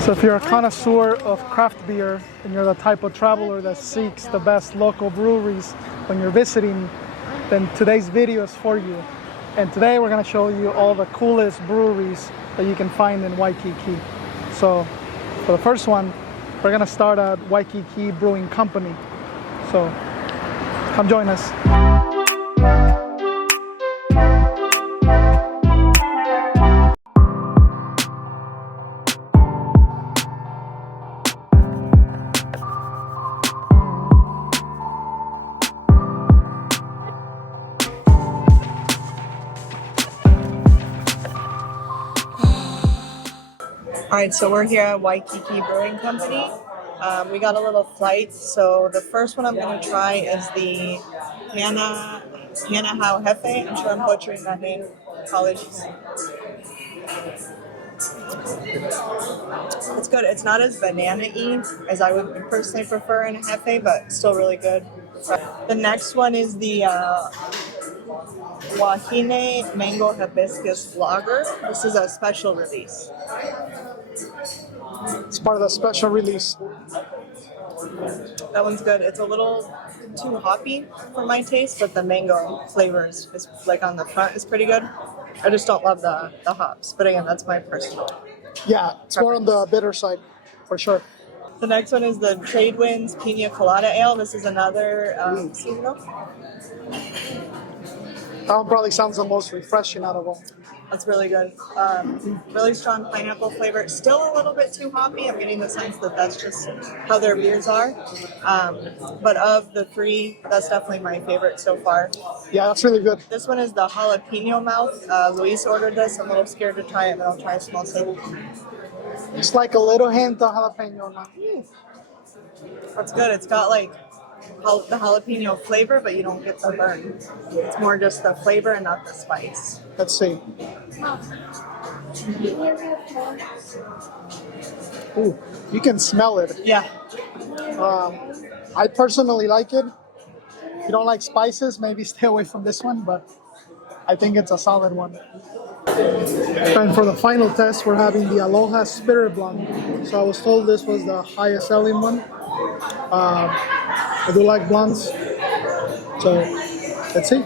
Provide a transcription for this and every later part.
So if you're a connoisseur of craft beer and you're the type of traveler that seeks the best local breweries when you're visiting, then today's video is for you. And today we're going to show you all the coolest breweries that you can find in Waikiki. So for the first one, we're going to start at Waikiki Brewing Company. So come join us. All right, so we're here at Waikiki Brewing Company. We got a little flight, so the first one I'm going to try is the Hana How Hefe. I'm sure I'm butchering that name. Apologies. It's good. It's not as banana-y as I would personally prefer in a Hefe, but still really good. The next one is the Wahine Mango Hibiscus Lager. This is a special release. It's part of the special release. That one's good. It's a little too hoppy for my taste, but the mango flavor is like on the front is pretty good. I just don't love the hops. But again, that's my personal. Yeah, it's more on the bitter side, for sure. The next one is the Trade Winds Pina Colada Ale. This is another seasonal. That one probably sounds the most refreshing out of all. That's really good. Really strong pineapple flavor. Still a little bit too hoppy. I'm getting the sense that that's just how their beers are. But of the three, that's definitely my favorite so far. Yeah, that's really good. This one is the jalapeno mouth. Luis ordered this. I'm a little scared to try it, but I'll try a small sip. It's like a little hint of jalapeno. That's good. It's got like the jalapeno flavor, but you don't get the burn. It's more just the flavor and not the spice. Let's see. Ooh, you can smell it. Yeah. I personally like it. If you don't like spices, maybe stay away from this one, but I think it's a solid one. And for the final test, we're having the Aloha Spirit Blonde. So I was told this was the highest selling one. I do like blondes, so let's see.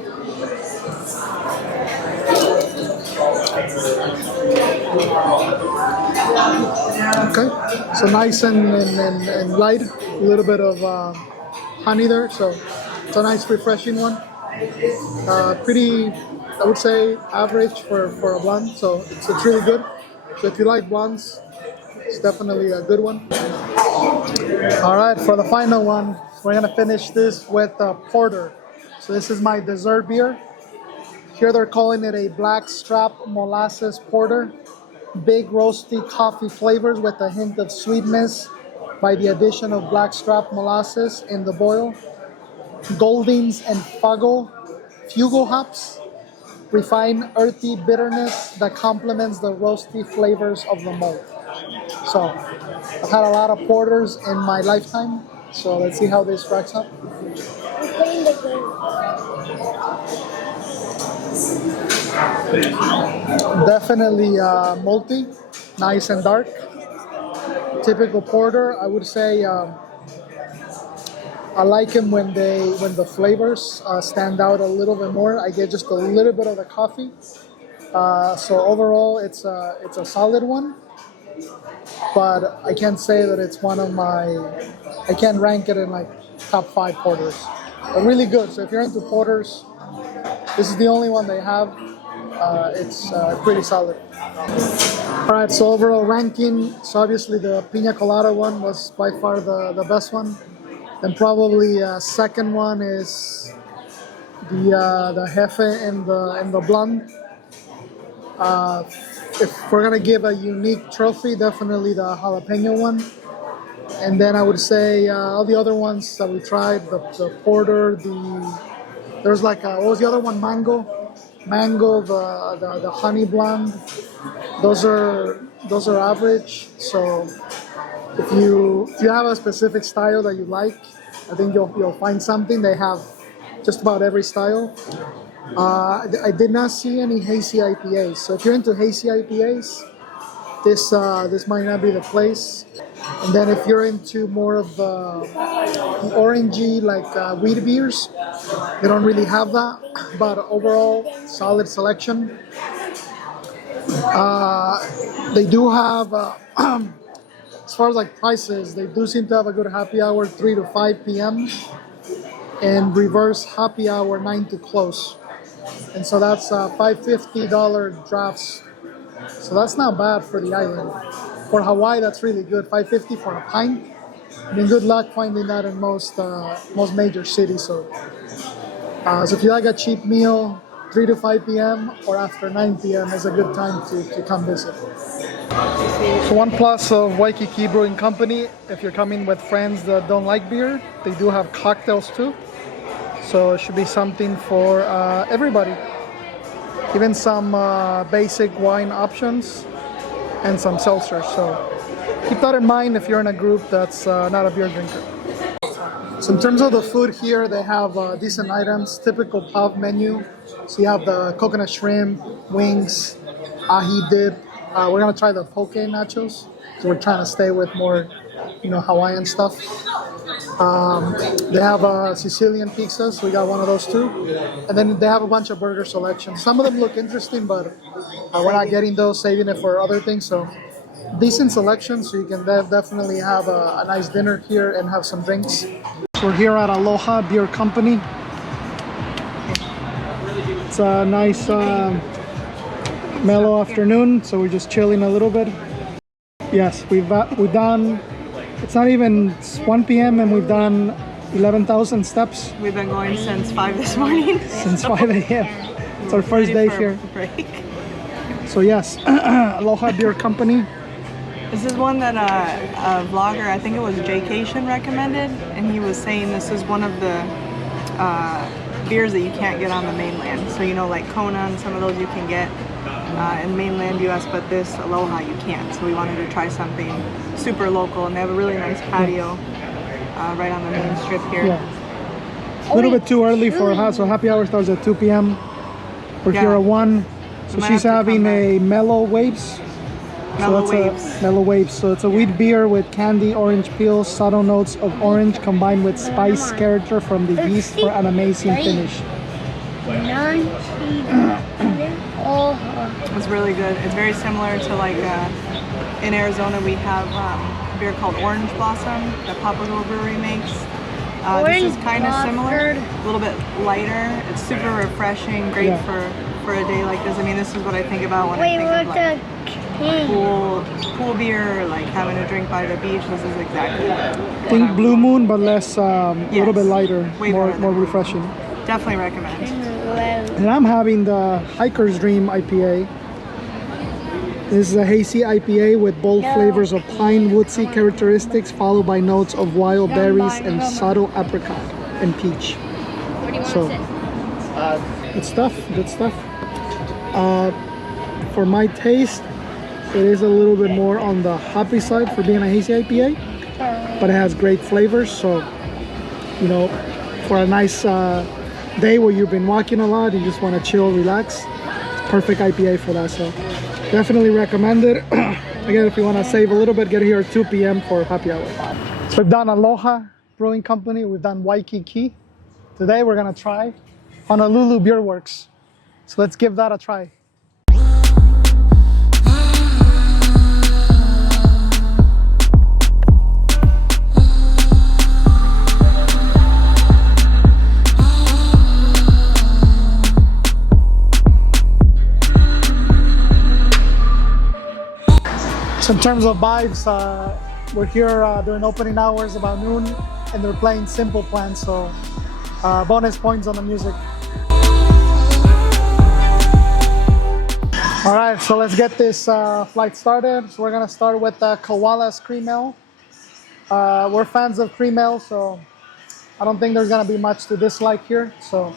Okay, so nice and light, a little bit of honey there, so it's a nice refreshing one. Pretty, I would say, average for a blonde, so it's really good. So if you like blondes, it's definitely a good one. All right, for the final one, we're gonna finish this with a porter. So this is my dessert beer. Here they're calling it a blackstrap molasses porter. Big roasty coffee flavors with a hint of sweetness by the addition of blackstrap molasses in the boil. Goldings and Fugo hops. Refined earthy bitterness that complements the roasty flavors of the malt. So I've had a lot of porters in my lifetime, so let's see how this racks up. Definitely malty, nice and dark. Typical porter, I would say. I like them when the flavors stand out a little bit more. I get just a little bit of the coffee. So overall, it's a solid one. But I can't say that it's one of I can't rank it in like top 5 porters. But really good. So if you're into porters, this is the only one they have. It's pretty solid. All right, so overall ranking. So obviously the Pina Colada one was by far the best one. Then probably second one is the Jefe and the Blonde. If we're gonna give a unique trophy, definitely the jalapeno one. And then I would say all the other ones that we tried, the porter, there's like what was the other one? Mango, the honey blonde. Those are average. So if you have a specific style that you like, I think you'll find something. They have just about every style. I did not see any hazy IPAs. So if you're into hazy IPAs, this might not be the place. And then if you're into more of the orangey, like wheat beers, they don't really have that. But overall, solid selection. They do have, as far as like prices, they do seem to have a good happy hour 3 to 5 p.m. and reverse happy hour 9 to close. And so that's $550 drafts. So that's not bad for the island. For Hawaii, that's really good. $550 for a pint. I mean, good luck finding that in most major cities. So if you like a cheap meal, 3 to 5 p.m. or after 9 p.m. is a good time to come visit. So one plus of Waikiki Brewing Company, if you're coming with friends that don't like beer, they do have cocktails too. So it should be something for everybody. Even some basic wine options and some seltzers. So keep that in mind if you're in a group that's not a beer drinker. So in terms of the food here, they have decent items, typical pub menu. So you have the coconut shrimp, wings, ahi dip. We're gonna try the poke nachos. So we're trying to stay with more, Hawaiian stuff. They have a Sicilian pizza, so we got one of those too. And then they have a bunch of burger selections. Some of them look interesting, but we're not getting those, saving it for other things. So decent selection, so you can definitely have a nice dinner here and have some drinks. So we're here at Aloha Beer Company. It's a nice mellow afternoon, so we're just chilling a little bit. Yes, we've done, it's not even 1 p.m. and we've done 11,000 steps. We've been going since 5 this morning. Since 5 a.m. It's our first day here. Break. So yes, Aloha Beer Company. This is one that a vlogger, I think it was Jaycation, recommended, and he was saying this is one of the beers that you can't get on the mainland. So like Kona and some of those you can get in mainland US, but this Aloha you can't. So we wanted to try something super local, and they have a really nice patio right on the main strip here. Yeah. A little bit too early for us, so happy hour starts at 2 p.m. We're here at 1. So she's having a Mellow Waves. Mellow Waves. So it's a wheat beer with candy, orange peels, subtle notes of orange combined with spice character from the yeast for an amazing finish. It's really good. It's very similar to like in Arizona we have a beer called Orange Blossom that Oahu Brewery makes. This is kind of similar, a little bit lighter. It's super refreshing, great for a day like this. I mean, this is what I think about when I think of pool beer, like having a drink by the beach. This is exactly what think Blue Moon, but less, a little bit lighter, more refreshing. Definitely recommend. And I'm having the Hiker's Dream IPA. This is a hazy IPA with bold flavors of pine woodsy characteristics, followed by notes of wild berries and subtle apricot and peach. So, good stuff. For my taste, it is a little bit more on the hoppy side for being a hazy IPA, but it has great flavors. So, for a nice day where you've been walking a lot, you just want to chill, relax, it's perfect IPA for that. So definitely recommend it. Again, if you want to save a little bit, get here at 2 p.m. for happy hour. So we've done Aloha Brewing Company, we've done Waikiki. Today we're going to try Honolulu Beerworks. So let's give that a try. So in terms of vibes, we're here during opening hours about noon, and they're playing Simple Plan, so bonus points on the music. All right, so let's get this flight started. So we're gonna start with Koala's Cream Ale. We're fans of cream ale, so I don't think there's gonna be much to dislike here. So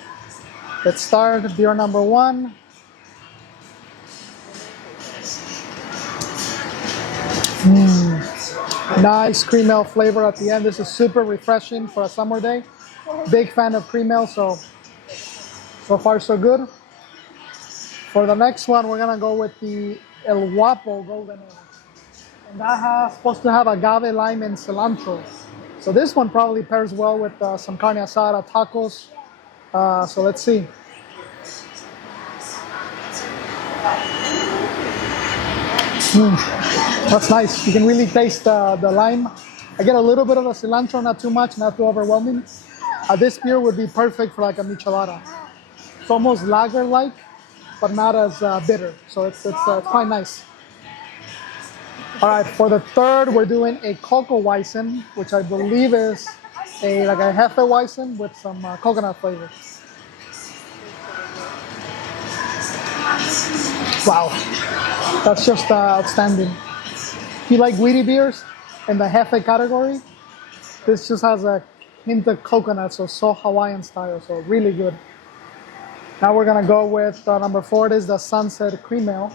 let's start beer number 1. Nice cream ale flavor at the end. This is super refreshing for a summer day. Big fan of cream ale, so far so good. For the next one, we're gonna go with the El Guapo Golden Ale. And that has supposed to have agave, lime, and cilantro. So this one probably pairs well with some carne asada, tacos. So let's see. That's nice. You can really taste the lime. I get a little bit of the cilantro, not too much, not too overwhelming. This beer would be perfect for like a michelada. It's almost lager-like, but not as bitter. So it's quite nice. All right, for the third, we're doing a cocoa Weissen, which I believe is like a Hefeweizen with some coconut flavor. Wow, that's just outstanding. If you like wheaty beers in the Hefe category, this just has a hint of coconut, so Hawaiian style, so really good. Now we're gonna go with number 4. It is the Sunset Cream Ale.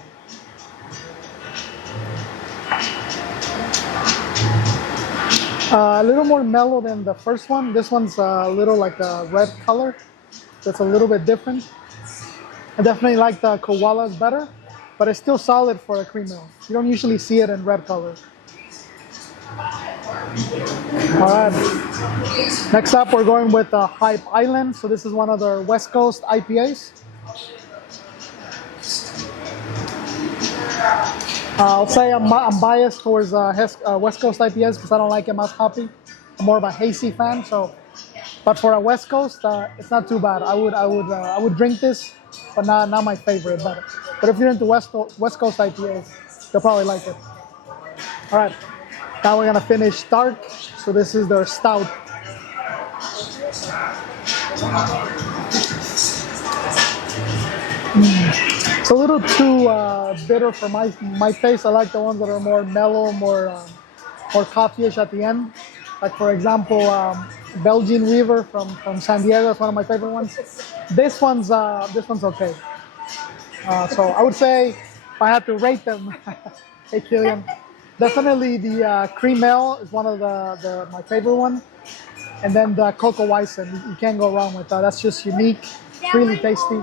A little more mellow than the first one. This one's a little like a red color. That's a little bit different. I definitely like the koalas better, but it's still solid for a cream ale. You don't usually see it in red color. All right. Next up, we're going with Hype Island. So this is one of their West Coast IPAs. I'll say I'm biased towards West Coast IPAs because I don't like them as hoppy. I'm more of a hazy fan. But for a West Coast, it's not too bad. I would drink this, but not my favorite. But if you're into West Coast IPAs, you'll probably like it. All right, now we're gonna finish dark. So this is their stout. It's a little too bitter for my taste. I like the ones that are more mellow, more coffee-ish at the end. Like for example, Belgian Weaver from San Diego is one of my favorite ones. This one's okay. So I would say if I had to rate them, hey Killian, definitely the cream ale is one of my favorite one, and then the cocoa Weissen. You can't go wrong with that. That's just unique, really tasty.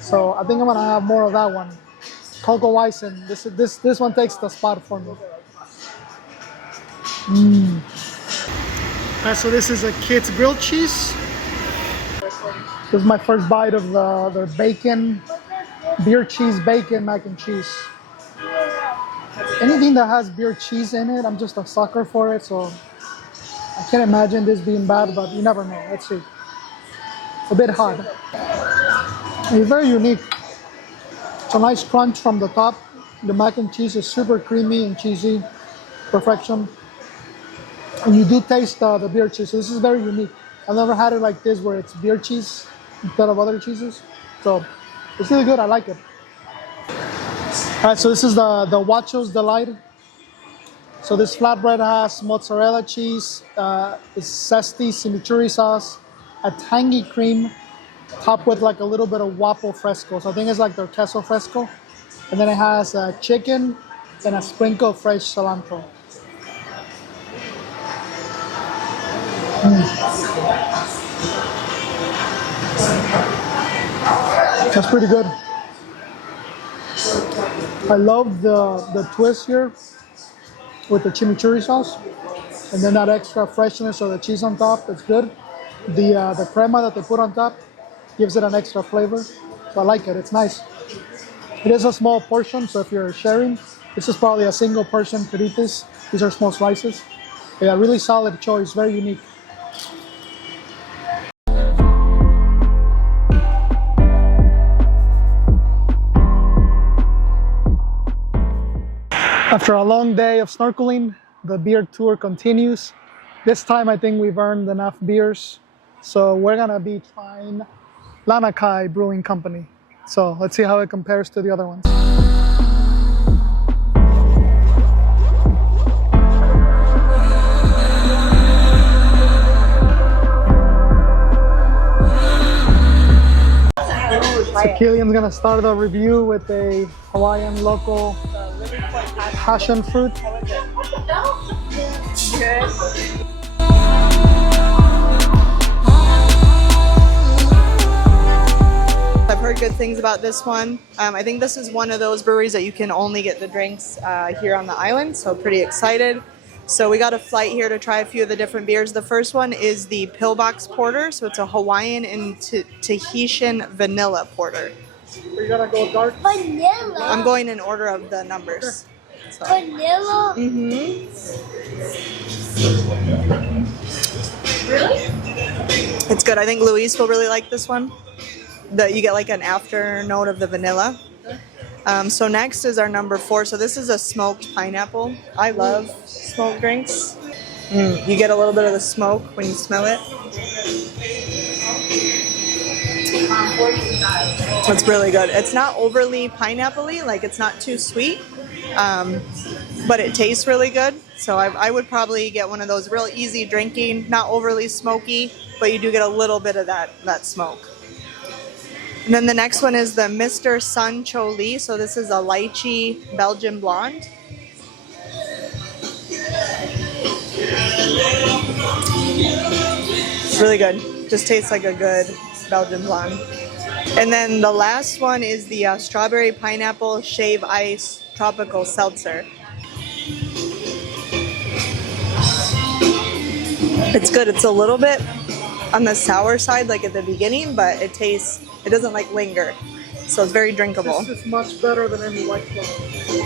So I think I'm gonna have more of that one. Cocoa Weissen. This one takes the spot for me. So this is a Kit's grilled cheese. This is my first bite of their bacon, beer cheese bacon mac and cheese. Anything that has beer cheese in it, I'm just a sucker for it. So I can't imagine this being bad, but you never know. Let's see. A bit hot. It's very unique. It's a nice crunch from the top. The mac and cheese is super creamy and cheesy. Perfection. And you do taste the beer cheese. So this is very unique. I've never had it like this where it's beer cheese instead of other cheeses. So it's really good. I like it. All right, so this is the Huacho's Delight. So this flatbread has mozzarella cheese, is zesty chimichurri sauce, a tangy cream, topped with like a little bit of waffle fresco. So I think it's like their queso fresco. And then it has chicken and a sprinkle of fresh cilantro. That's pretty good. I love the twist here with the chimichurri sauce, and then that extra freshness of the cheese on top. It's good. The crema that they put on top gives it an extra flavor. So I like it. It's nice. It is a small portion, so if you're sharing, this is probably a single person could eat this. These are small slices. But yeah, really solid choice. Very unique. After a long day of snorkeling, the beer tour continues. This time I think we've earned enough beers. So we're gonna be trying Lanikai Brewing Company. So let's see how it compares to the other ones. So Killian's gonna start the review with a Hawaiian local passion fruit. Good. I've heard heard good things about this one. I think this is one of those breweries that you can only get the drinks here on the island, so pretty excited. So we got a flight here to try a few of the different beers. The first one is the Pillbox Porter, so it's a Hawaiian and Tahitian vanilla porter. We're gonna go dark. Vanilla. I'm going in order of the numbers. So. Vanilla. Mm-hmm. Really? It's good. I think Luis will really like this one. You get like an after note of the vanilla. So next is our number 4. So this is a smoked pineapple. I love smoked drinks. You get a little bit of the smoke when you smell it. It's really good. It's not overly pineapple-y, like it's not too sweet, but it tastes really good. So I would probably get one of those real easy drinking, not overly smoky, but you do get a little bit of that smoke. And then the next one is the Mr. Sun Cho Lee. So this is a lychee Belgian blonde. It's really good. Just tastes like a good Belgian blonde. And then the last one is the strawberry pineapple shave ice tropical seltzer. It's good. It's a little bit on the sour side, like at the beginning, but it doesn't like linger. So it's very drinkable. This is much better than any White Claw.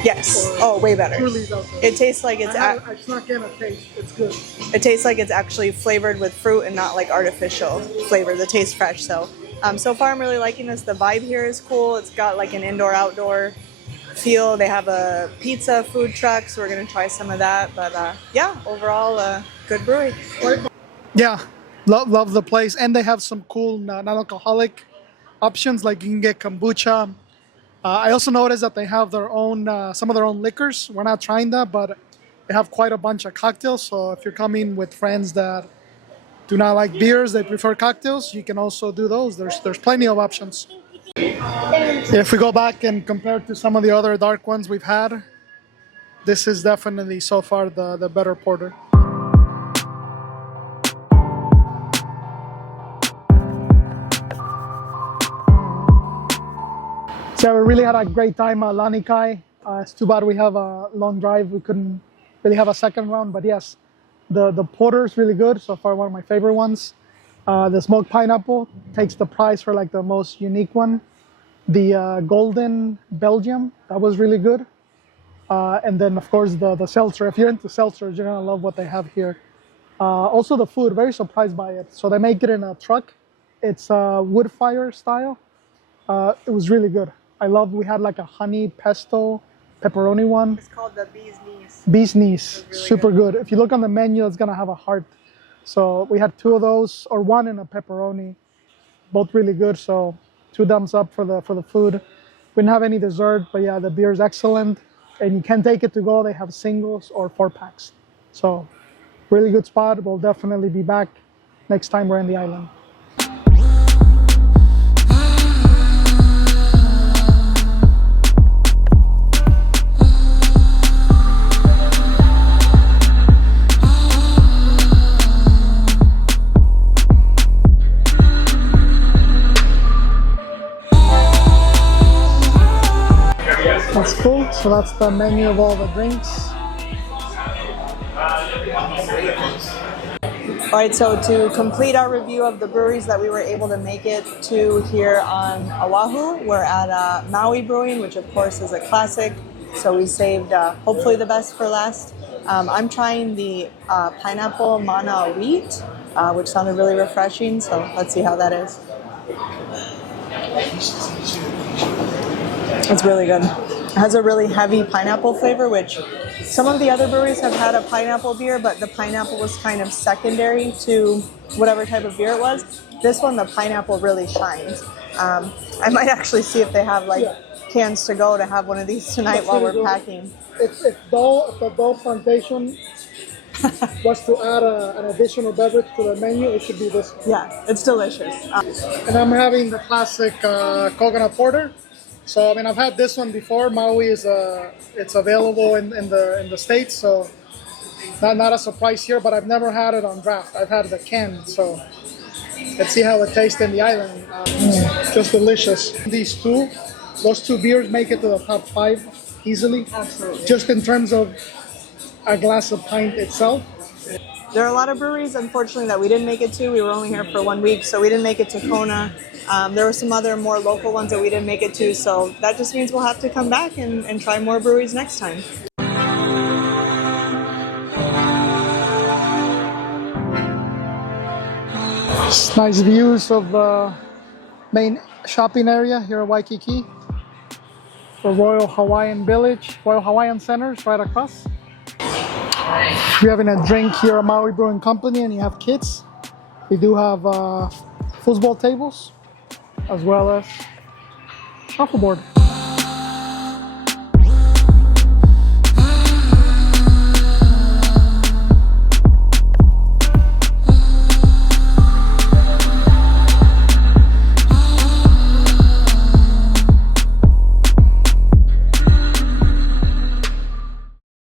Yes. Oh, way better. Truly's out there. It tastes like it's it's not getting a taste. It's good. it tastes like it's actually flavored with fruit and not like artificial flavor. It tastes fresh. So so far I'm really liking this. The vibe here is cool. It's got like an indoor-outdoor feel. They have a pizza food truck, so we're gonna try some of that. But yeah, overall, good brewery. Yeah, love the place, and they have some cool non-alcoholic options. Like you can get kombucha. I also noticed that they have their own some of their own liquors. We're not trying that, but they have quite a bunch of cocktails. So if you're coming with friends that do not like beers, they prefer cocktails, you can also do those. There's plenty of options. If we go back and compare to some of the other dark ones we've had, this is definitely so far the better porter. So we really had a great time at Lanikai. It's too bad we have a long drive. We couldn't really have a second round, but yes, the porter is really good. So far, one of my favorite ones. The smoked pineapple takes the prize for like the most unique one. The golden Belgium, that was really good. And then of course the seltzer. If you're into seltzers, you're gonna love what they have here. Also the food, very surprised by it. So they make it in a truck. It's wood fire style. It was really good. We had like a honey pesto pepperoni one. It's called the Bee's Knees. Bee's Knees, Really super good. If you look on the menu, it's gonna have a heart. So we had 2 of those, or 1 in a pepperoni, both really good. So 2 thumbs up for the food. We didn't have any dessert, but yeah, the beer is excellent, and you can take it to go. They have singles or 4-packs. So really good spot. We'll definitely be back next time we're in the island. That's cool. So that's the menu of all the drinks. All right, so to complete our review of the breweries that we were able to make it to here on Oahu, we're at Maui Brewing, which of course is a classic. So we saved hopefully the best for last. I'm trying the pineapple mana wheat, which sounded really refreshing. So let's see how that is. It's really good. It has a really heavy pineapple flavor, which some of the other breweries have had a pineapple beer, but the pineapple was kind of secondary to whatever type of beer it was. This one, the pineapple really shines. I might actually see if they have cans to go to have one of these tonight while we're packing. If the Dole Plantation was to add an additional beverage to the menu, it should be this one. Yeah, it's delicious. And I'm having the classic coconut porter. So I mean, I've had this one before. Maui is it's available in the States, so not a surprise here. But I've never had it on draft. I've had the can. So Let's see how it tastes in the island. Just delicious. Those two beers make it to the top 5 easily. Absolutely. Just in terms of a glass of pint itself. There are a lot of breweries, unfortunately, that we didn't make it to. We were only here for 1 week, so we didn't make it to Kona. There were some other more local ones that we didn't make it to, so that just means we'll have to come back and try more breweries next time. Nice views of the main shopping area here at Waikiki. The Royal Hawaiian Village, Royal Hawaiian Center is right across. If you're having a drink here at Maui Brewing Company and you have kids, we do have foosball tables as well as shuffleboard.